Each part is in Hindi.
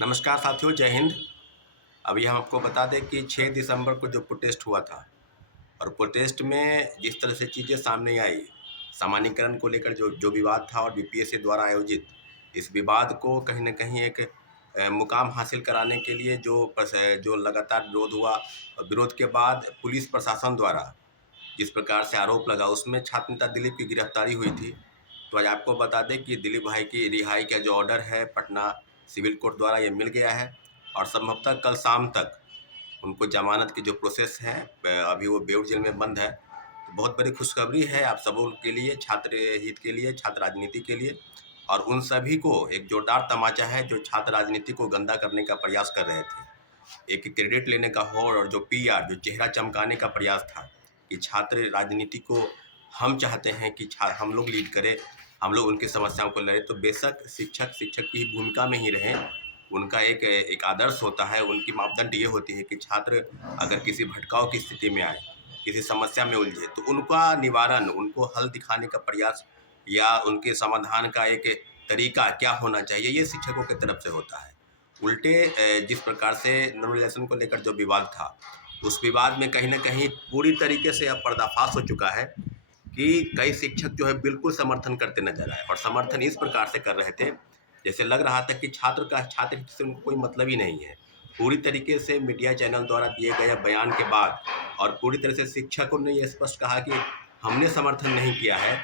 नमस्कार साथियों, जय हिंद। अभी हम आपको बता दें कि 6 दिसंबर को जो प्रोटेस्ट हुआ था और प्रोटेस्ट में जिस तरह से चीज़ें सामने आई, सामान्यीकरण को लेकर जो जो विवाद था और बीपीएससी द्वारा आयोजित इस विवाद को कहीं न कहीं एक मुकाम हासिल कराने के लिए जो लगातार विरोध हुआ और विरोध के बाद पुलिस प्रशासन द्वारा जिस प्रकार से आरोप लगा, उसमें छात्र नेता दिलीप की गिरफ्तारी हुई थी। तो आज आपको बता दें कि दिलीप भाई की रिहाई का जो ऑर्डर है पटना सिविल कोर्ट द्वारा ये मिल गया है और संभवतः कल शाम तक उनको जमानत की जो प्रोसेस है, अभी वो बेऊर जेल में बंद है। तो बहुत बड़ी खुशखबरी है आप सबों के लिए, छात्र हित के लिए, छात्र राजनीति के लिए और उन सभी को एक जोरदार तमाचा है जो छात्र राजनीति को गंदा करने का प्रयास कर रहे थे। एक क्रेडिट लेने का होड़ और जो पीआर, जो चेहरा चमकाने का प्रयास था कि छात्र राजनीति को हम चाहते हैं कि हम लोग लीड करें, हम लोग उनकी समस्याओं को लड़ें। तो बेशक शिक्षक की भूमिका में ही रहें। उनका एक आदर्श होता है, उनकी मापदंड ये होती है कि छात्र अगर किसी भटकाव की स्थिति में आए, किसी समस्या में उलझे, तो उनका निवारण, उनको हल दिखाने का प्रयास या उनके समाधान का एक तरीका क्या होना चाहिए, ये शिक्षकों की तरफ से होता है। उल्टे जिस प्रकार से नॉर्मलाइजेशन को लेकर जो विवाद था, उस विवाद में कहीं न कहीं पूरी तरीके से अब पर्दाफाश हो चुका है कि कई शिक्षक जो है बिल्कुल समर्थन करते नजर आए और समर्थन इस प्रकार से कर रहे थे, जैसे लग रहा था कि छात्र से उनको कोई मतलब ही नहीं है। पूरी तरीके से मीडिया चैनल द्वारा दिए गए बयान के बाद और पूरी तरह से शिक्षकों ने ये स्पष्ट कहा कि हमने समर्थन नहीं किया है।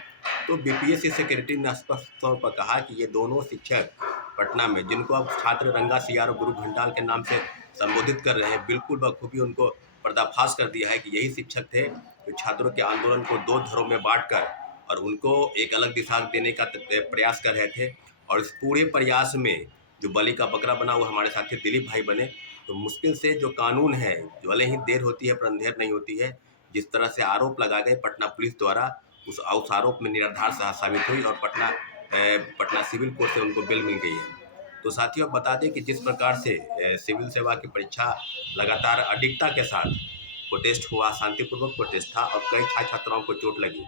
तो बीपीएससी सेक्रेटरी ने स्पष्ट तौर पर कहा कि ये दोनों शिक्षक पटना में, जिनको अब छात्र रंगा सियार और गुरु घंटाल के नाम से संबोधित कर रहे हैं, बिल्कुल बखूबी उनको पर्दाफाश कर दिया है कि यही शिक्षक थे जो छात्रों के आंदोलन को दो धड़ों में बांटकर और उनको एक अलग दिशा देने का प्रयास कर रहे थे। और इस पूरे प्रयास में जो बलि का बकरा बना वो हमारे साथी दिलीप भाई बने। तो मुश्किल से जो कानून है, जो भले ही देर होती है पर अंधेर नहीं होती है, जिस तरह से आरोप लगाए गए पटना पुलिस द्वारा, उस आरोप में निराधार साबित हुई और पटना सिविल कोर्ट से उनको बेल मिल गई है। तो साथियों, बता दें कि जिस प्रकार से सिविल सेवा की परीक्षा लगातार अडिगता के साथ प्रोटेस्ट हुआ, शांतिपूर्वक प्रोटेस्ट था और कई छात्र छात्राओं को चोट लगी।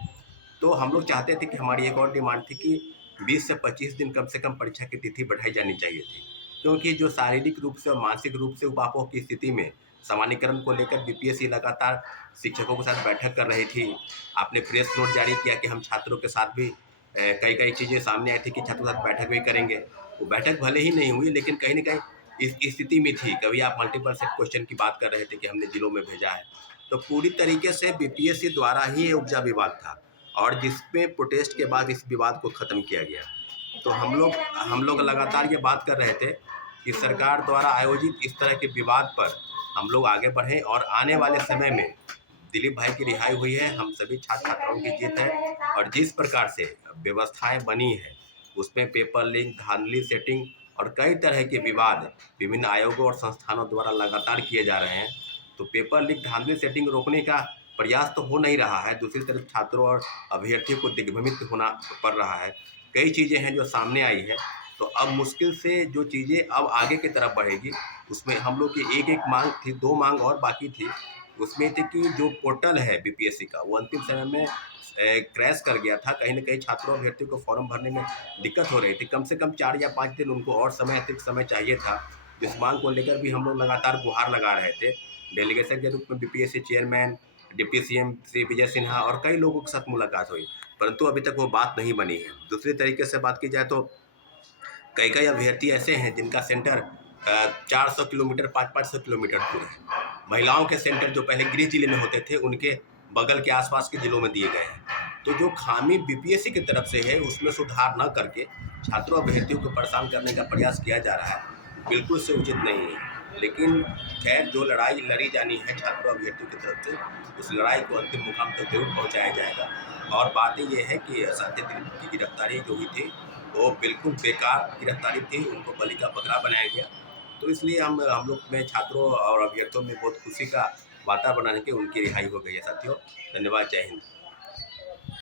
तो हम लोग चाहते थे कि हमारी एक और डिमांड थी कि 20 से 25 दिन कम से कम परीक्षा की तिथि बढ़ाई जानी चाहिए थी, क्योंकि जो शारीरिक रूप से और मानसिक रूप से उपापों की स्थिति में सामान्यीकरण को लेकर बीपीएससी लगातार शिक्षकों के साथ बैठक कर रही थी। आपने प्रेस नोट जारी किया कि हम छात्रों के साथ भी कई कई चीज़ें सामने आई थी कि छात्रों के साथ बैठक भी करेंगे। वो बैठक भले ही नहीं हुई, लेकिन कहीं न कहीं इस स्थिति में थी। कभी आप मल्टीपल सेट क्वेश्चन की बात कर रहे थे कि हमने जिलों में भेजा है। तो पूरी तरीके से बीपीएससी द्वारा ही ये उपजा विवाद था और जिसमें प्रोटेस्ट के बाद इस विवाद को ख़त्म किया गया। तो हम लोग लगातार ये बात कर रहे थे कि सरकार द्वारा आयोजित इस तरह के विवाद पर हम लोग आगे बढ़ें और आने वाले समय में दिलीप भाई की रिहाई हुई है, हम सभी छात्र छात्राओं की जीत है। और जिस प्रकार से व्यवस्थाएं बनी है उसमें पेपर लीक, धांधली सेटिंग और कई तरह के विवाद विभिन्न आयोगों और संस्थानों द्वारा लगातार किए जा रहे हैं। तो पेपर लीक, धांधली सेटिंग रोकने का प्रयास तो हो नहीं रहा है, दूसरी तरफ छात्रों और अभ्यर्थियों को दिग्भ्रमित होना पड़ रहा है। कई चीज़ें हैं जो सामने आई है। तो अब मुश्किल से जो चीज़ें अब आगे की तरफ बढ़ेगी, उसमें हम लोग की एक मांग थी, 2 मांग और बाकी थी। उसमें थी कि जो पोर्टल है बीपीएससी का, वो अंतिम समय में क्रैश कर गया था। कहीं न कहीं छात्रों अभ्यर्थियों को फॉर्म भरने में दिक्कत हो रही थी। कम से कम 4 या 5 दिन उनको और अतिरिक्त समय चाहिए था। इस मांग को लेकर भी हम लोग लगातार गुहार लगा रहे थे। डेलीगेशन के रूप में BPSC chairman, deputy CM Shri Vijay Sinha और कई लोगों के साथ मुलाकात हुई, परंतु अभी तक वो बात नहीं बनी है। दूसरे तरीके से बात की जाए तो कई कई अभ्यर्थी ऐसे हैं जिनका सेंटर 400 किलोमीटर, 500 किलोमीटर दूर है। महिलाओं के सेंटर जो पहले गृह जिले में होते थे, उनके बगल के आसपास के जिलों में दिए गए हैं। तो जो खामी बीपीएससी की तरफ से है, उसमें सुधार न करके छात्रों अभ्यर्थियों को परेशान करने का प्रयास किया जा रहा है, बिल्कुल से उचित नहीं है। लेकिन खैर, जो लड़ाई लड़ी जानी है छात्रों अभ्यर्थियों की तरफ से, उस लड़ाई को अंतिम मुकाम तक जरूर पहुँचाया जाएगा। और बात ये है कि साथी दिलीप की गिरफ्तारी जो हुई थी, वो बिल्कुल बेकार गिरफ्तारी थी, उनको बलि का बकरा बनाया गया। तो इसलिए हम लोग में, छात्रों और अभ्यर्थियों में बहुत खुशी का वातावरण है कि उनकी रिहाई हो गई है साथियों। धन्यवाद, जय हिंद।